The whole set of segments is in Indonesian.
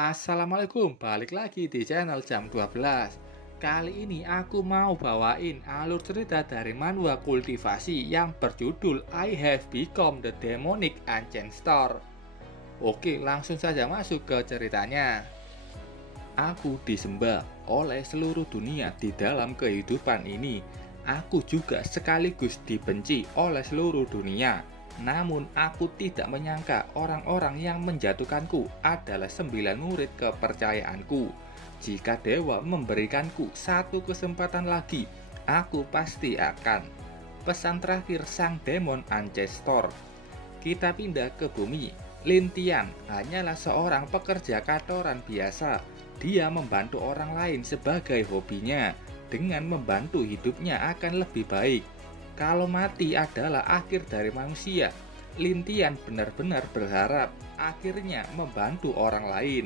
Assalamualaikum, balik lagi di channel jam 12. Kali ini aku mau bawain alur cerita dari manhwa kultivasi yang berjudul I Have Become the Demonic Ancestor. Oke, langsung saja masuk ke ceritanya. Aku disembah oleh seluruh dunia di dalam kehidupan ini. Aku juga sekaligus dibenci oleh seluruh dunia. Namun aku tidak menyangka orang-orang yang menjatuhkanku adalah 9 murid kepercayaanku. Jika dewa memberikanku satu kesempatan lagi, aku pasti akan. Pesan terakhir sang demon ancestor. Kita pindah ke bumi. Lin Tian hanyalah seorang pekerja kantoran biasa. Dia membantu orang lain sebagai hobinya. Dengan membantu hidupnya akan lebih baik. Kalau mati adalah akhir dari manusia, Lin Tian benar-benar berharap akhirnya membantu orang lain.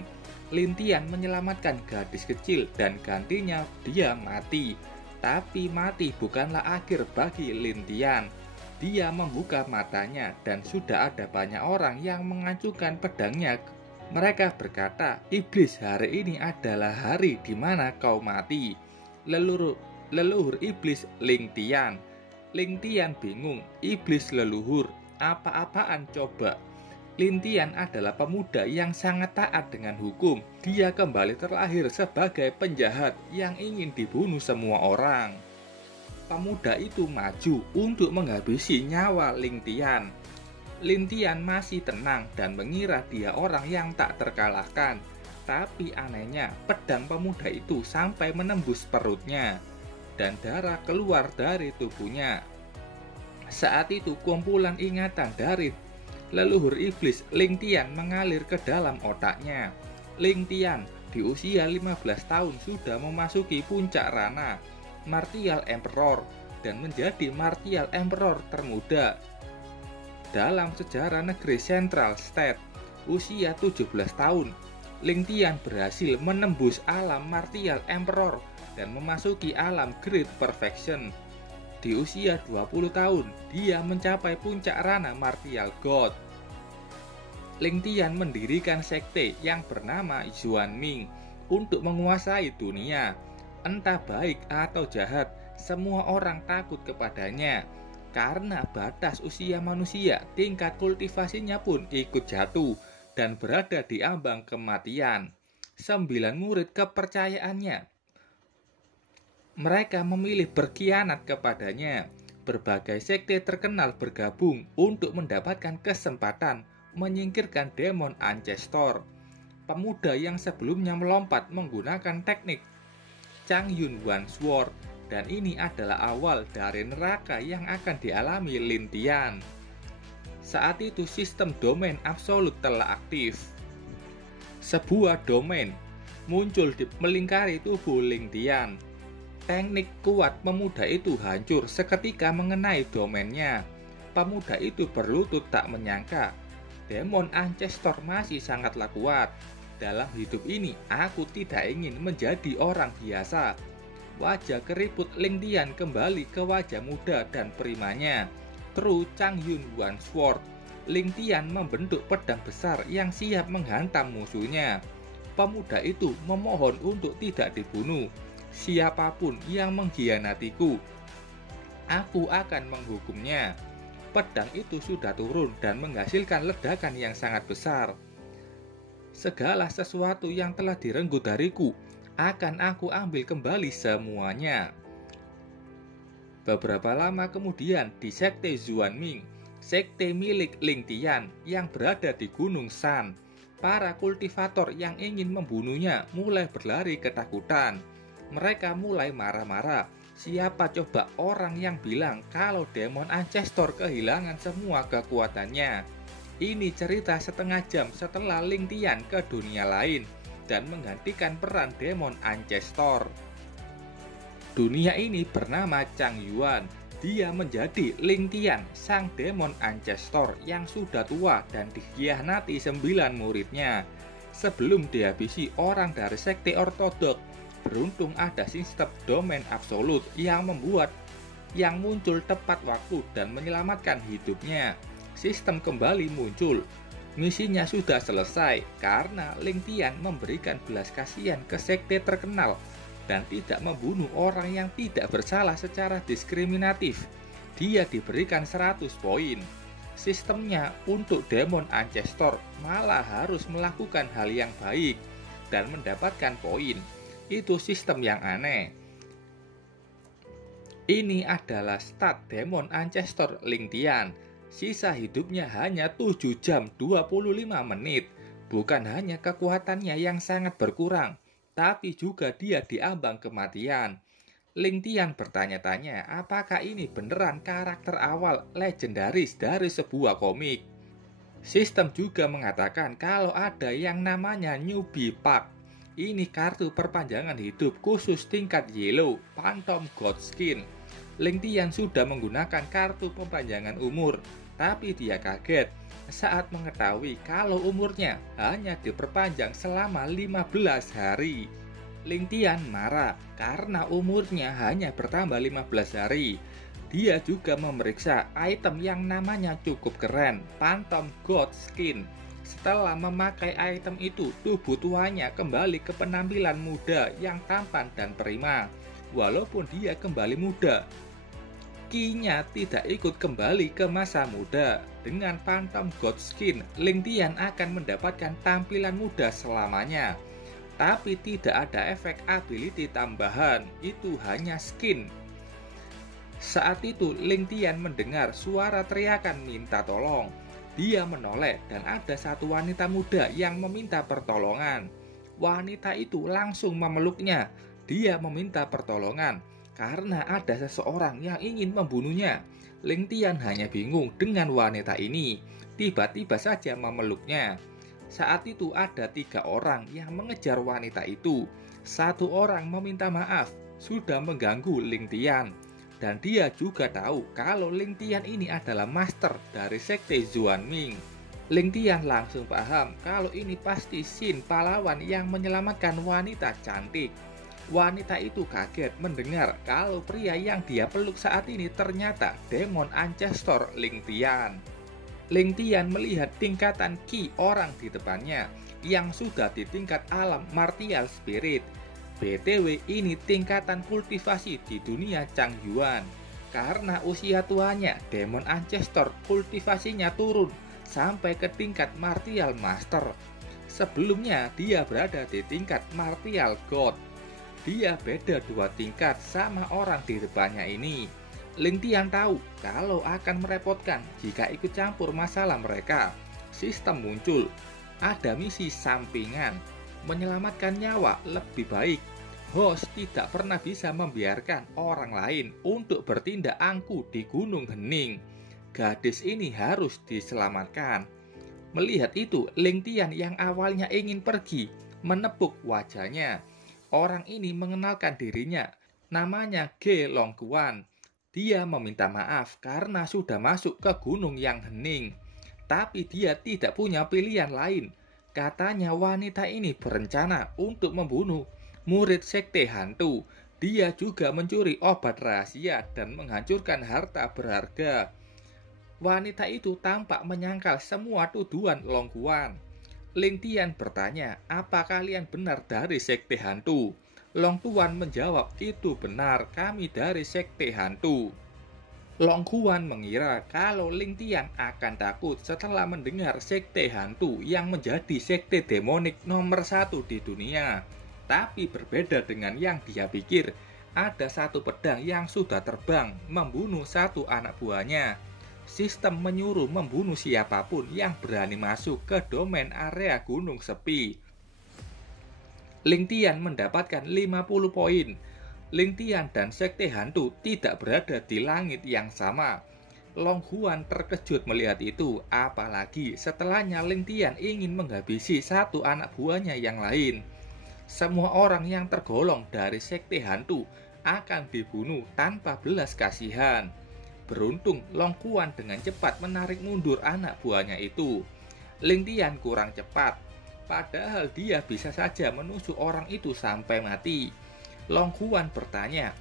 Lin Tian menyelamatkan gadis kecil dan gantinya dia mati. Tapi mati bukanlah akhir bagi Lin Tian. Dia membuka matanya dan sudah ada banyak orang yang mengacukan pedangnya. Mereka berkata, "Iblis, hari ini adalah hari di mana kau mati." Leluhur iblis Lin Tian. Lin Tian bingung, iblis leluhur, apa-apaan coba? Lin Tian adalah pemuda yang sangat taat dengan hukum. Dia kembali terlahir sebagai penjahat yang ingin dibunuh semua orang. Pemuda itu maju untuk menghabisi nyawa Lin Tian. Lin Tian masih tenang dan mengira dia orang yang tak terkalahkan. Tapi anehnya, pedang pemuda itu sampai menembus perutnya. Dan darah keluar dari tubuhnya. Saat itu kumpulan ingatan dari leluhur iblis Lin Tian mengalir ke dalam otaknya. Lin Tian di usia 15 tahun sudah memasuki puncak rana Martial Emperor dan menjadi Martial Emperor termuda dalam sejarah negeri Central State. Usia 17 tahun, Lin Tian berhasil menembus alam Martial Emperor dan memasuki alam Great Perfection. Di usia 20 tahun, dia mencapai puncak rana Martial God. Lin Tian mendirikan sekte yang bernama Xuan Ming untuk menguasai dunia. Entah baik atau jahat, semua orang takut kepadanya. Karena batas usia manusia, tingkat kultivasinya pun ikut jatuh dan berada di ambang kematian. 9 murid kepercayaannya. Mereka memilih berkhianat kepadanya. Berbagai sekte terkenal bergabung untuk mendapatkan kesempatan menyingkirkan demon ancestor. Pemuda yang sebelumnya melompat menggunakan teknik Chang Yun Wan Sword, dan ini adalah awal dari neraka yang akan dialami Lin Tian. Saat itu sistem domain absolut telah aktif. Sebuah domain muncul melingkari tubuh Lin Tian. Teknik kuat pemuda itu hancur seketika mengenai domainnya. Pemuda itu berlutut tak menyangka. Demon ancestor masih sangatlah kuat. Dalam hidup ini, aku tidak ingin menjadi orang biasa. Wajah keriput Lin Tian kembali ke wajah muda dan primanya. True Chang Yun Wan Sword. Lin Tian membentuk pedang besar yang siap menghantam musuhnya. Pemuda itu memohon untuk tidak dibunuh. Siapapun yang mengkhianatiku, aku akan menghukumnya. Pedang itu sudah turun dan menghasilkan ledakan yang sangat besar. Segala sesuatu yang telah direnggut dariku, akan aku ambil kembali semuanya. Beberapa lama kemudian di sekte Xuan Ming, sekte milik Lin Tian yang berada di Gunung Shan, para kultivator yang ingin membunuhnya mulai berlari ketakutan. Mereka mulai marah-marah. Siapa coba orang yang bilang kalau demon ancestor kehilangan semua kekuatannya? Ini cerita setengah jam setelah Lin Tian ke dunia lain dan menggantikan peran demon ancestor. Dunia ini bernama Chang Yuan. Dia menjadi Lin Tian, sang demon ancestor yang sudah tua dan dikhianati 9 muridnya. Sebelum dihabisi orang dari sekte ortodok, beruntung ada sistem domain absolut yang muncul tepat waktu dan menyelamatkan hidupnya. Sistem kembali muncul. Misinya sudah selesai karena Ling Tian memberikan belas kasihan ke sekte terkenal dan tidak membunuh orang yang tidak bersalah secara diskriminatif. Dia diberikan 100 poin. Sistemnya untuk Demon Ancestor malah harus melakukan hal yang baik dan mendapatkan poin. Itu sistem yang aneh. Ini adalah stat Demon Ancestor Ling Tian. Sisa hidupnya hanya 7 jam 25 menit. Bukan hanya kekuatannya yang sangat berkurang, tapi juga dia diambang kematian. Ling Tian bertanya-tanya apakah ini beneran karakter awal legendaris dari sebuah komik. Sistem juga mengatakan kalau ada yang namanya Newbie Pack. Ini kartu perpanjangan hidup khusus tingkat Yellow Phantom Godskin. Ling Tian sudah menggunakan kartu perpanjangan umur, tapi dia kaget saat mengetahui kalau umurnya hanya diperpanjang selama 15 hari. Ling Tian marah karena umurnya hanya bertambah 15 hari. Dia juga memeriksa item yang namanya cukup keren, Phantom Godskin. Setelah memakai item itu, tubuh tuanya kembali ke penampilan muda yang tampan dan prima. Walaupun dia kembali muda, Ki-nya tidak ikut kembali ke masa muda. Dengan Phantom Godskin, Ling Tian akan mendapatkan tampilan muda selamanya. Tapi tidak ada efek ability tambahan, itu hanya skin. Saat itu Ling Tian mendengar suara teriakan minta tolong. Dia menoleh dan ada satu wanita muda yang meminta pertolongan. Wanita itu langsung memeluknya. Dia meminta pertolongan karena ada seseorang yang ingin membunuhnya. Ling Tian hanya bingung dengan wanita ini. Tiba-tiba saja memeluknya. Saat itu ada 3 orang yang mengejar wanita itu. 1 orang meminta maaf sudah mengganggu Ling Tian. Dan dia juga tahu kalau Ling Tian ini adalah master dari sekte Xuanming. Ling Tian langsung paham kalau ini pasti Xin pahlawan yang menyelamatkan wanita cantik. Wanita itu kaget mendengar kalau pria yang dia peluk saat ini ternyata Demon Ancestor Ling Tian. Ling Tian melihat tingkatan Ki orang di depannya yang sudah di tingkat alam martial spirit. BTW ini tingkatan kultivasi di dunia Changyuan. Karena usia tuanya, Demon Ancestor kultivasinya turun sampai ke tingkat martial master. Sebelumnya dia berada di tingkat martial god. Dia beda 2 tingkat sama orang di depannya ini. Ling Tian tahu kalau akan merepotkan jika ikut campur masalah mereka. Sistem muncul, ada misi sampingan, menyelamatkan nyawa lebih baik. Host tidak pernah bisa membiarkan orang lain untuk bertindak angkuh di Gunung Hening. Gadis ini harus diselamatkan. Melihat itu, Ling Tian yang awalnya ingin pergi, menepuk wajahnya. Orang ini mengenalkan dirinya, namanya Ge Longquan. Dia meminta maaf karena sudah masuk ke gunung yang hening. Tapi dia tidak punya pilihan lain. Katanya wanita ini berencana untuk membunuh murid sekte hantu. Dia juga mencuri obat rahasia dan menghancurkan harta berharga. Wanita itu tampak menyangkal semua tuduhan Longquan. Ling Tian bertanya, apa kalian benar dari sekte hantu? Longquan menjawab, itu benar, kami dari sekte hantu. Longquan mengira kalau Ling Tian akan takut setelah mendengar sekte hantu yang menjadi sekte demonik nomor 1 di dunia. Tapi berbeda dengan yang dia pikir, ada satu pedang yang sudah terbang membunuh 1 anak buahnya. Sistem menyuruh membunuh siapapun yang berani masuk ke domain area gunung sepi. Ling Tian mendapatkan 50 poin. Ling Tian dan sekte hantu tidak berada di langit yang sama. Longquan terkejut melihat itu, apalagi setelahnya Ling Tian ingin menghabisi 1 anak buahnya yang lain. Semua orang yang tergolong dari sekte hantu akan dibunuh tanpa belas kasihan. Beruntung Longquan dengan cepat menarik mundur anak buahnya itu. Ling Tian kurang cepat. Padahal dia bisa saja menusuk orang itu sampai mati. Longquan bertanya,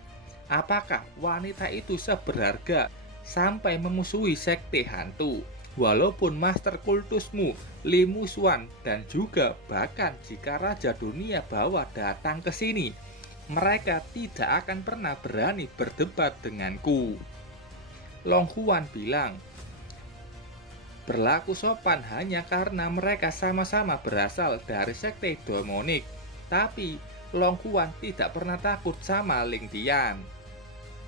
apakah wanita itu seberharga sampai memusuhi sekte hantu? Walaupun master kultusmu, Li Musuan, dan juga bahkan jika Raja Dunia Bawah datang ke sini, mereka tidak akan pernah berani berdebat denganku. Long Huan bilang, berlaku sopan hanya karena mereka sama-sama berasal dari sekte demonik, tapi Long Huan tidak pernah takut sama Ling Tian.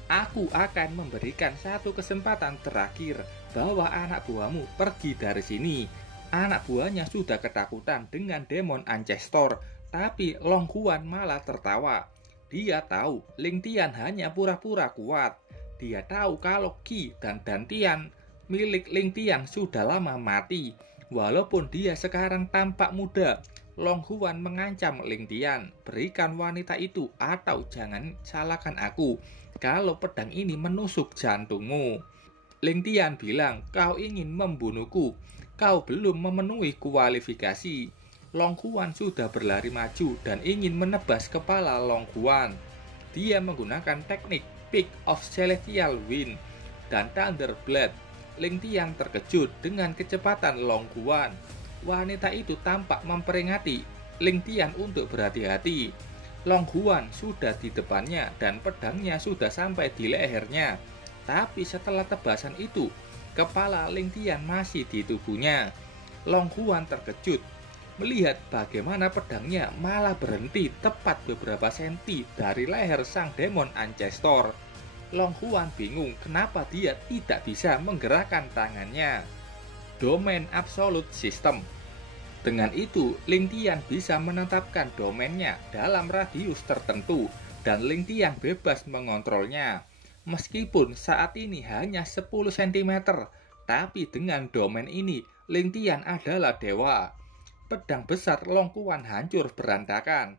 Aku akan memberikan satu kesempatan terakhir bahwa anak buahmu pergi dari sini. Anak buahnya sudah ketakutan dengan demon Ancestor, tapi Long Huan malah tertawa. Dia tahu Ling Tian hanya pura-pura kuat. Dia tahu kalau Qi dan Dantian milik Ling Tian sudah lama mati. Walaupun dia sekarang tampak muda, Long Huan mengancam Ling Tian, berikan wanita itu atau jangan salahkan aku kalau pedang ini menusuk jantungmu. Ling Tian bilang, kau ingin membunuhku, kau belum memenuhi kualifikasi. Long Huan sudah berlari maju dan ingin menebas kepala Long Huan. Dia menggunakan teknik Peak of Celestial Wind dan Thunder Blade. Ling Tian terkejut dengan kecepatan Long Huan. Wanita itu tampak memperingati Ling Tian untuk berhati-hati. Long Huan sudah di depannya dan pedangnya sudah sampai di lehernya. Tapi setelah tebasan itu, kepala Ling Tian masih di tubuhnya. Long Huan terkejut melihat bagaimana pedangnya malah berhenti tepat beberapa senti dari leher sang demon Ancestor. Long Huan bingung kenapa dia tidak bisa menggerakkan tangannya. Domain Absolute System. Dengan itu, Ling Tian bisa menetapkan domainnya dalam radius tertentu dan Ling Tian bebas mengontrolnya. Meskipun saat ini hanya 10 cm, tapi dengan domain ini, Ling Tian adalah dewa. Pedang besar Long Huan hancur berantakan.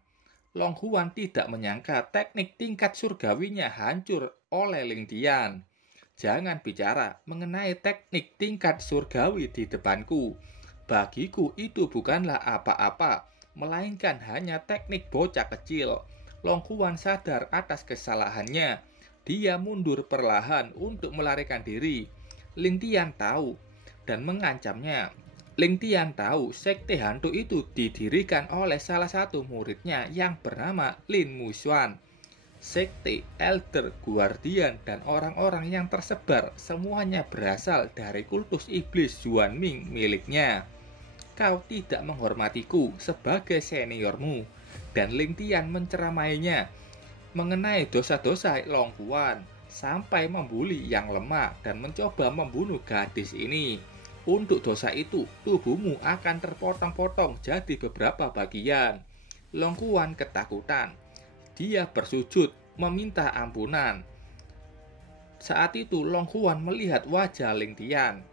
Long Huan tidak menyangka teknik tingkat surgawinya hancur oleh Ling Tian. Jangan bicara mengenai teknik tingkat surgawi di depanku. Bagiku itu bukanlah apa-apa, melainkan hanya teknik bocah kecil. Long Huan sadar atas kesalahannya. Dia mundur perlahan untuk melarikan diri. Ling Tian tahu dan mengancamnya. Ling Tian tahu sekte hantu itu didirikan oleh salah satu muridnya yang bernama Lin Musuan. Sekte, Elder, Guardian, dan orang-orang yang tersebar semuanya berasal dari kultus iblis Xuanming miliknya. Kau tidak menghormatiku sebagai seniormu. Dan Ling Tian menceramainya mengenai dosa-dosa Long Huan sampai membuli yang lemah dan mencoba membunuh gadis ini. Untuk dosa itu, tubuhmu akan terpotong-potong jadi beberapa bagian. Long Huan ketakutan. Dia bersujud meminta ampunan. Saat itu Long Huan melihat wajah Ling Tian.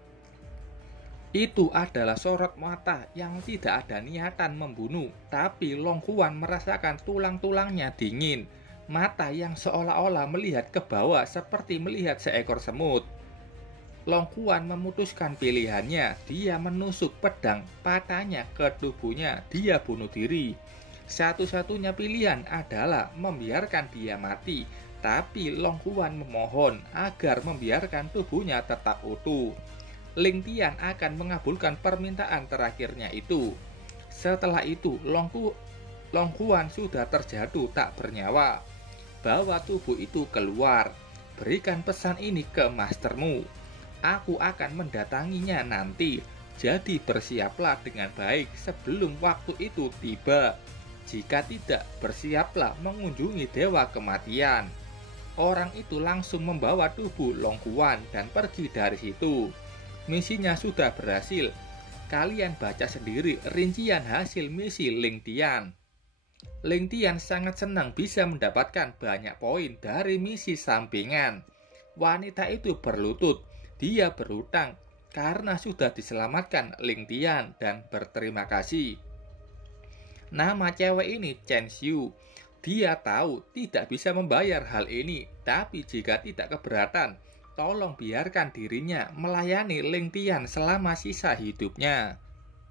Itu adalah sorot mata yang tidak ada niatan membunuh, tapi Long Huan merasakan tulang-tulangnya dingin. Mata yang seolah-olah melihat ke bawah seperti melihat seekor semut. Long Huan memutuskan pilihannya. Dia menusuk pedang patahnya ke tubuhnya. Dia bunuh diri. Satu-satunya pilihan adalah membiarkan dia mati. Tapi Long Huan memohon agar membiarkan tubuhnya tetap utuh. Ling Tian akan mengabulkan permintaan terakhirnya itu. Setelah itu, Long Huan sudah terjatuh tak bernyawa. Bawa tubuh itu keluar. Berikan pesan ini ke mastermu. Aku akan mendatanginya nanti. Jadi bersiaplah dengan baik sebelum waktu itu tiba. Jika tidak, bersiaplah mengunjungi dewa kematian. Orang itu langsung membawa tubuh Long Huan dan pergi dari situ. Misinya sudah berhasil. Kalian baca sendiri rincian hasil misi Ling Tian. Ling Tian sangat senang bisa mendapatkan banyak poin dari misi sampingan. Wanita itu berlutut. Dia berhutang karena sudah diselamatkan Ling Tian dan berterima kasih. Nama cewek ini Chen Xiu. Dia tahu tidak bisa membayar hal ini, tapi jika tidak keberatan, tolong biarkan dirinya melayani Ling Tian selama sisa hidupnya.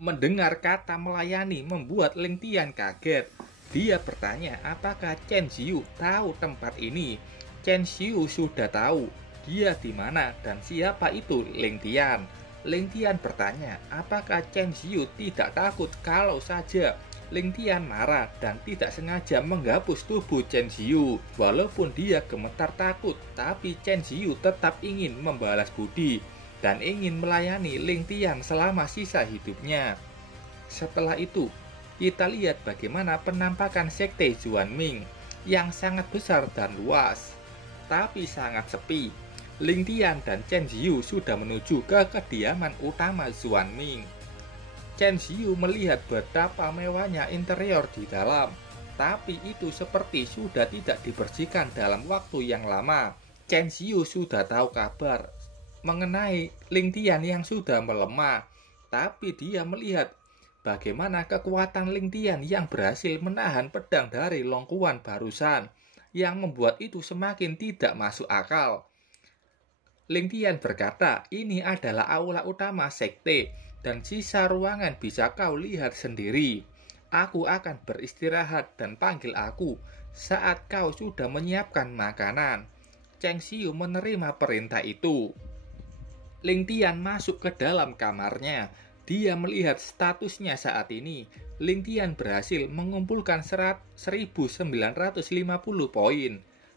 Mendengar kata melayani membuat Ling Tian kaget. Dia bertanya apakah Chen Xiu tahu tempat ini. Chen Xiu sudah tahu dia di mana dan siapa itu Ling Tian. Ling Tian bertanya, apakah Chen Xiu tidak takut kalau saja Ling Tian marah dan tidak sengaja menghapus tubuh Chen Xiu. Walaupun dia gemetar takut, tapi Chen Xiu tetap ingin membalas budi dan ingin melayani Ling Tian selama sisa hidupnya. Setelah itu, kita lihat bagaimana penampakan sekte Xuanming yang sangat besar dan luas, tapi sangat sepi. Ling Tian dan Chen Xiu sudah menuju ke kediaman utama Xuanming. Chen Xiu melihat betapa mewahnya interior di dalam, tapi itu seperti sudah tidak dibersihkan dalam waktu yang lama. Chen Xiu sudah tahu kabar mengenai Ling Tian yang sudah melemah, tapi dia melihat bagaimana kekuatan Ling Tian yang berhasil menahan pedang dari Long Quan barusan, yang membuat itu semakin tidak masuk akal. Ling Tian berkata, ini adalah aula utama sekte, dan sisa ruangan bisa kau lihat sendiri. Aku akan beristirahat dan panggil aku saat kau sudah menyiapkan makanan. Chen Xiu menerima perintah itu. Ling Tian masuk ke dalam kamarnya. Dia melihat statusnya saat ini. Ling Tian berhasil mengumpulkan 1950 poin.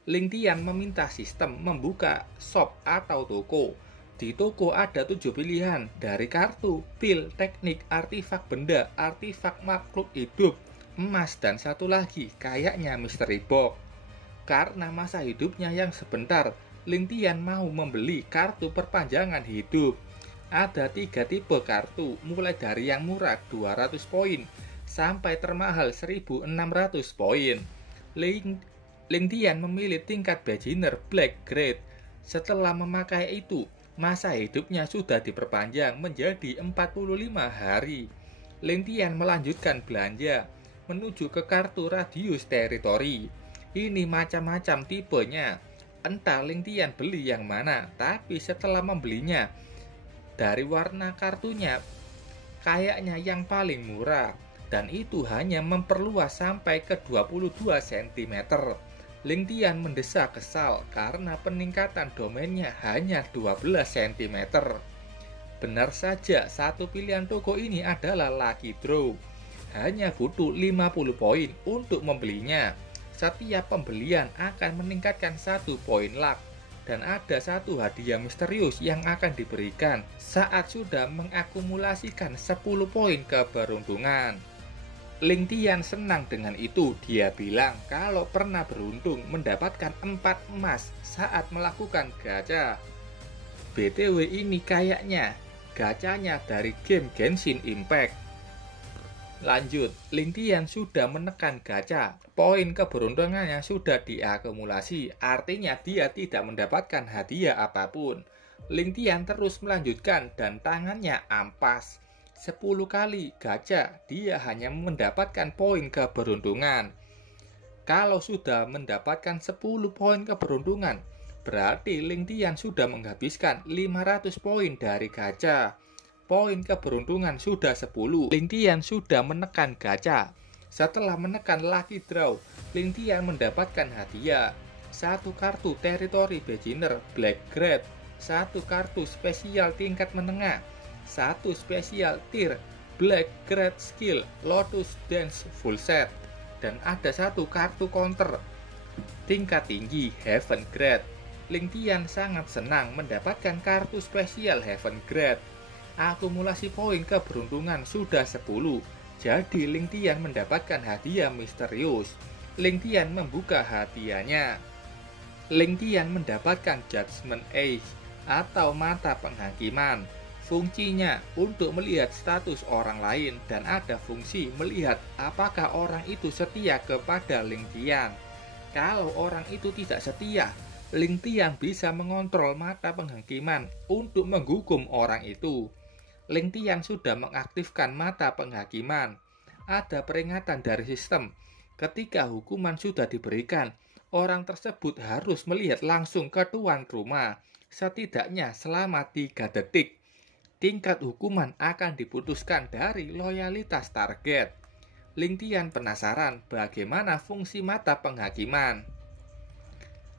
Ling Tian meminta sistem membuka shop atau toko. Di toko ada 7 pilihan dari kartu, pil, teknik, artifak benda, artifak makhluk hidup, emas, dan satu lagi kayaknya mystery box. Karena masa hidupnya yang sebentar, Ling Tian mau membeli kartu perpanjangan hidup. Ada 3 tipe kartu, mulai dari yang murah 200 poin sampai termahal 1600 poin. Ling Tian memilih tingkat beginner Black Grade. Setelah memakai itu, masa hidupnya sudah diperpanjang menjadi 45 hari. Ling Tian melanjutkan belanja menuju ke kartu radius teritori. Ini macam-macam tipenya. Entah Ling Tian beli yang mana, tapi setelah membelinya, dari warna kartunya kayaknya yang paling murah, dan itu hanya memperluas sampai ke 22 cm. Ling Tian mendesak kesal karena peningkatan domainnya hanya 12 cm. Benar saja, satu pilihan toko ini adalah Lucky Draw. Hanya butuh 50 poin untuk membelinya. Setiap pembelian akan meningkatkan 1 poin luck, dan ada 1 hadiah misterius yang akan diberikan saat sudah mengakumulasikan 10 poin keberuntungan. Ling Tian senang dengan itu. Dia bilang kalau pernah beruntung mendapatkan 4 emas saat melakukan gacha. BTW ini kayaknya gacanya dari game Genshin Impact. Lanjut, Ling Tian sudah menekan gacha. Poin keberuntungannya sudah diakumulasi, artinya dia tidak mendapatkan hadiah apapun. Ling Tian terus melanjutkan dan tangannya ampas. 10 kali gacha, dia hanya mendapatkan poin keberuntungan. Kalau sudah mendapatkan 10 poin keberuntungan, berarti Ling Tian sudah menghabiskan 500 poin dari gacha. Poin keberuntungan sudah 10. Ling Tian sudah menekan gacha. Setelah menekan Lucky Draw, Ling Tian mendapatkan hadiah. 1 kartu teritori beginner Black Grade, 1 kartu spesial tingkat menengah, 1 spesial tier Black Grade Skill Lotus Dance Full Set, dan ada 1 kartu counter tingkat tinggi Heaven Grade. Ling Tian sangat senang mendapatkan kartu spesial Heaven Grade. Akumulasi poin keberuntungan sudah 10, jadi Ling Tian mendapatkan hadiah misterius. Ling Tian membuka hadiahnya. Ling Tian mendapatkan Judgment Eye atau mata penghakiman. Fungsinya untuk melihat status orang lain, dan ada fungsi melihat apakah orang itu setia kepada Ling Tian. Kalau orang itu tidak setia, Ling Tian bisa mengontrol mata penghakiman untuk menghukum orang itu. Ling Tian sudah mengaktifkan mata penghakiman. Ada peringatan dari sistem. Ketika hukuman sudah diberikan, orang tersebut harus melihat langsung ke tuan rumah, setidaknya selama 3 detik. Tingkat hukuman akan diputuskan dari loyalitas target. Ling Tian penasaran bagaimana fungsi mata penghakiman.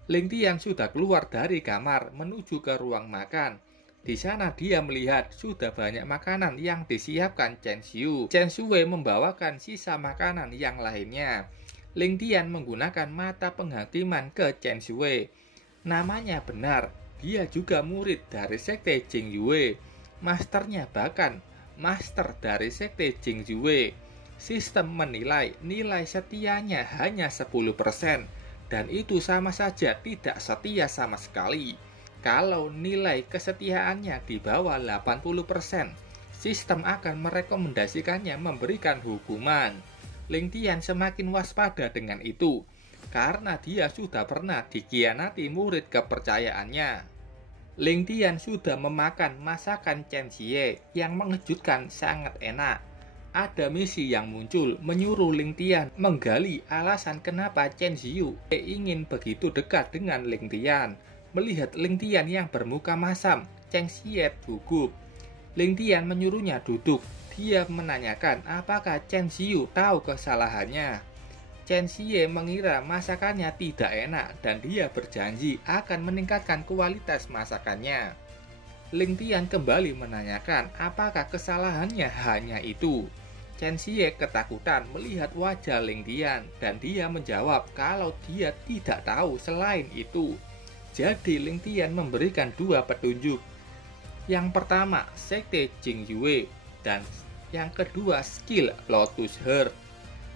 Ling Tian sudah keluar dari kamar menuju ke ruang makan. Di sana dia melihat sudah banyak makanan yang disiapkan Chen Xiu. Chen Shui membawakan sisa makanan yang lainnya. Ling Tian menggunakan mata penghakiman ke Chen Shui. Namanya benar, dia juga murid dari sekte Jing Yue. Masternya bahkan master dari sekte Jing Yue. Sistem menilai nilai setianya hanya 10%, dan itu sama saja tidak setia sama sekali. Kalau nilai kesetiaannya di bawah 80%, sistem akan merekomendasikannya memberikan hukuman. Ling Tian semakin waspada dengan itu, karena dia sudah pernah dikhianati murid kepercayaannya. Ling Tian sudah memakan masakan Chen Xie yang mengejutkan sangat enak. Ada misi yang muncul menyuruh Ling Tian menggali alasan kenapa Chen Xiu ingin begitu dekat dengan Ling Tian. Melihat Ling Tian yang bermuka masam, Chen Xie gugup. Ling Tian menyuruhnya duduk. Dia menanyakan apakah Chen Xiu tahu kesalahannya. Chen Xie mengira masakannya tidak enak dan dia berjanji akan meningkatkan kualitas masakannya. Ling Tian kembali menanyakan apakah kesalahannya hanya itu. Chen Xie ketakutan melihat wajah Ling Tian dan dia menjawab kalau dia tidak tahu selain itu. Jadi Ling Tian memberikan dua petunjuk. Yang pertama, sekte Jing Yue, dan yang kedua, skill Lotus Heart.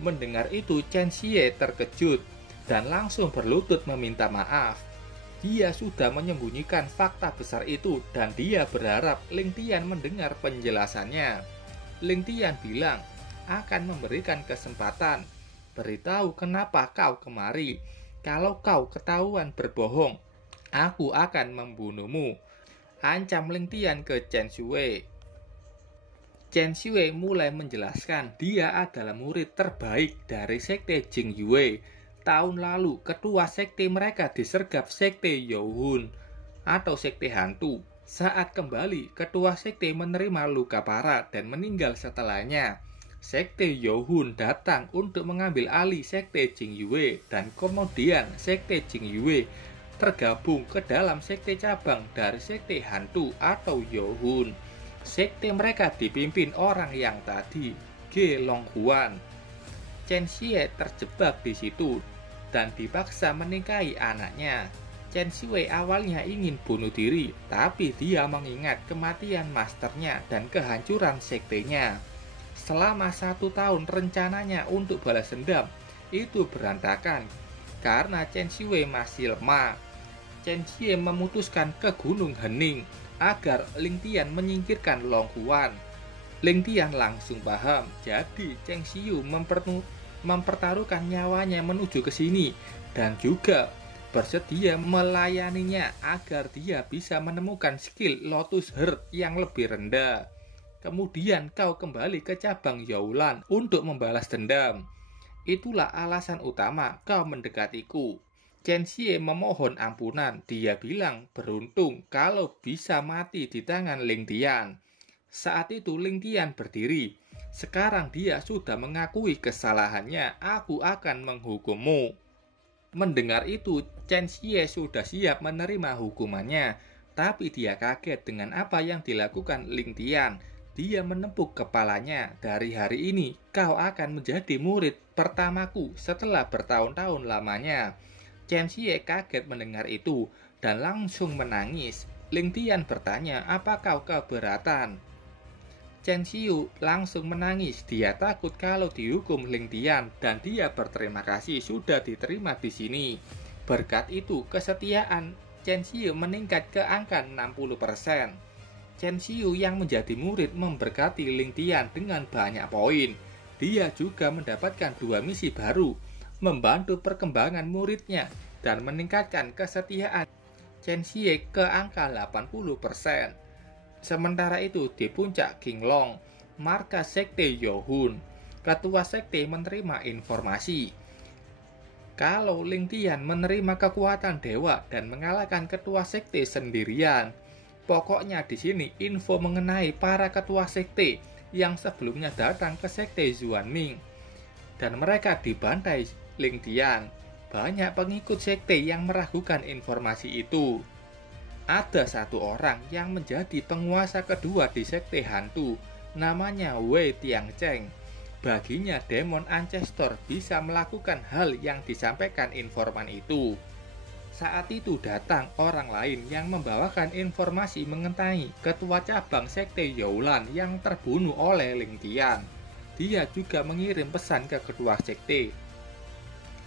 Mendengar itu, Chen Xie terkejut dan langsung berlutut meminta maaf. Dia sudah menyembunyikan fakta besar itu dan dia berharap Ling Tian mendengar penjelasannya. Ling Tian bilang akan memberikan kesempatan. Beritahu kenapa kau kemari. Kalau kau ketahuan berbohong, aku akan membunuhmu. Ancam Ling Tian ke Chen Shui. Chen Shui mulai menjelaskan dia adalah murid terbaik dari sekte Jing Yue. Tahun lalu, ketua sekte mereka disergap sekte Youhun atau sekte hantu. Saat kembali, ketua sekte menerima luka parah dan meninggal setelahnya. Sekte Youhun datang untuk mengambil alih sekte Jing Yue dan kemudian sekte Jing Yue tergabung ke dalam sekte cabang dari sekte hantu atau Youhun. Sekte mereka dipimpin orang yang tadi, Ge Longhuan. Chen Xie terjebak di situ dan dipaksa menikahi anaknya. Chen Xie awalnya ingin bunuh diri, tapi dia mengingat kematian masternya dan kehancuran sektenya. Selama 1 tahun rencananya untuk balas dendam itu berantakan karena Chen Xie masih lemah. Chen Xie memutuskan ke Gunung Hening agar Ling Tian menyingkirkan Longhuan. Ling Tian langsung paham, jadi Chen Xiu mempertaruhkan nyawanya menuju ke sini dan juga bersedia melayaninya agar dia bisa menemukan skill Lotus Heart yang lebih rendah. Kemudian kau kembali ke cabang Youlan untuk membalas dendam. Itulah alasan utama kau mendekatiku. Chen Xie memohon ampunan. Dia bilang beruntung kalau bisa mati di tangan Ling Tian. Saat itu Ling Tian berdiri. Sekarang dia sudah mengakui kesalahannya. Aku akan menghukummu. Mendengar itu, Chen Xie sudah siap menerima hukumannya. Tapi dia kaget dengan apa yang dilakukan Ling Tian. Dia menepuk kepalanya. Dari hari ini, kau akan menjadi murid pertamaku setelah bertahun-tahun lamanya. Chen Xie kaget mendengar itu dan langsung menangis. Ling Tian bertanya, apa kau keberatan? Chen Xiu langsung menangis. Dia takut kalau dihukum Ling Tian dan dia berterima kasih sudah diterima di sini. Berkat itu, kesetiaan Chen Xiu meningkat ke angka 60%. Chen Xiu yang menjadi murid memberkati Ling Tian dengan banyak poin. Dia juga mendapatkan 2 misi baru, membantu perkembangan muridnya dan meningkatkan kesetiaan Chen Xie ke angka 80%. Sementara itu di puncak Qinglong, markas sekte Youhun, ketua sekte menerima informasi kalau Ling Tian menerima kekuatan dewa dan mengalahkan ketua sekte sendirian. Pokoknya di sini info mengenai para ketua sekte yang sebelumnya datang ke sekte Xuanming dan mereka dibantai Ling Tian. Banyak pengikut sekte yang meragukan informasi itu. Ada satu orang yang menjadi penguasa kedua di sekte hantu, namanya Wei Tiancheng. Baginya demon Ancestor bisa melakukan hal yang disampaikan informan itu. Saat itu datang orang lain yang membawakan informasi mengenai ketua cabang sekte Youlan yang terbunuh oleh Ling Tian. Dia juga mengirim pesan ke ketua sekte.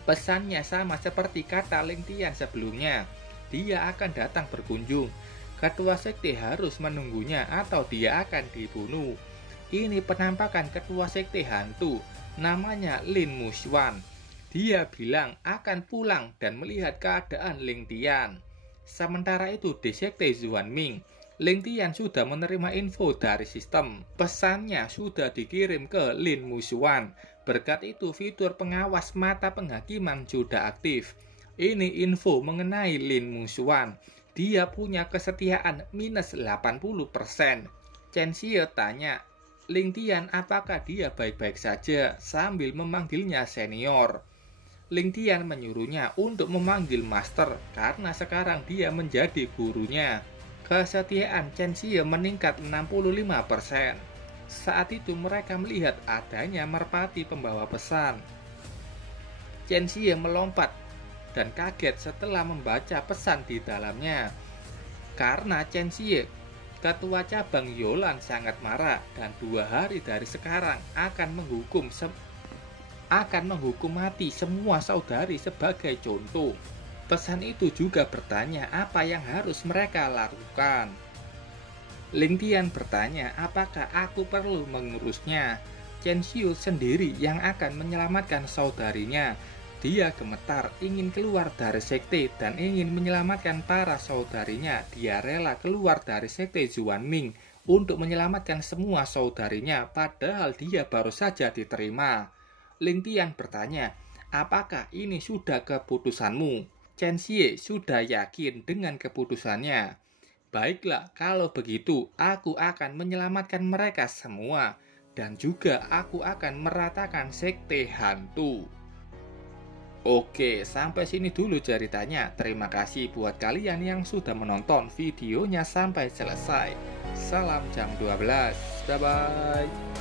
Pesannya sama seperti kata Ling Tian sebelumnya. Dia akan datang berkunjung. Ketua sekte harus menunggunya atau dia akan dibunuh. Ini penampakan ketua sekte hantu, namanya Lin Muxuan. Dia bilang akan pulang dan melihat keadaan Ling Tian. Sementara itu di sekte Xuanming, Ling Tian sudah menerima info dari sistem. Pesannya sudah dikirim ke Lin Muxuan. Berkat itu fitur pengawas mata penghakiman sudah aktif. Ini info mengenai Lin Muxuan. Dia punya kesetiaan minus 80%. Chen Xie tanya Ling Tian apakah dia baik-baik saja sambil memanggilnya senior. Ling Tian menyuruhnya untuk memanggil master karena sekarang dia menjadi gurunya. Kesetiaan Chen Xie meningkat 65%. Saat itu mereka melihat adanya merpati pembawa pesan. Chen Xie melompat dan kaget setelah membaca pesan di dalamnya. Karena Chen Xie, ketua cabang Youlan, sangat marah dan 2 hari dari sekarang akan menghukum mati semua saudari sebagai contoh. Pesan itu juga bertanya apa yang harus mereka lakukan. Ling Tian bertanya apakah aku perlu mengurusnya. Chen Xiu sendiri yang akan menyelamatkan saudarinya. Dia gemetar ingin keluar dari sekte dan ingin menyelamatkan para saudarinya. Dia rela keluar dari sekte Xuanming untuk menyelamatkan semua saudarinya padahal dia baru saja diterima. Ling Tian bertanya, apakah ini sudah keputusanmu? Chen Xie sudah yakin dengan keputusannya. Baiklah, kalau begitu aku akan menyelamatkan mereka semua. Dan juga aku akan meratakan sekte hantu. Oke, sampai sini dulu ceritanya. Terima kasih buat kalian yang sudah menonton videonya sampai selesai. Salam jam 12. Bye-bye.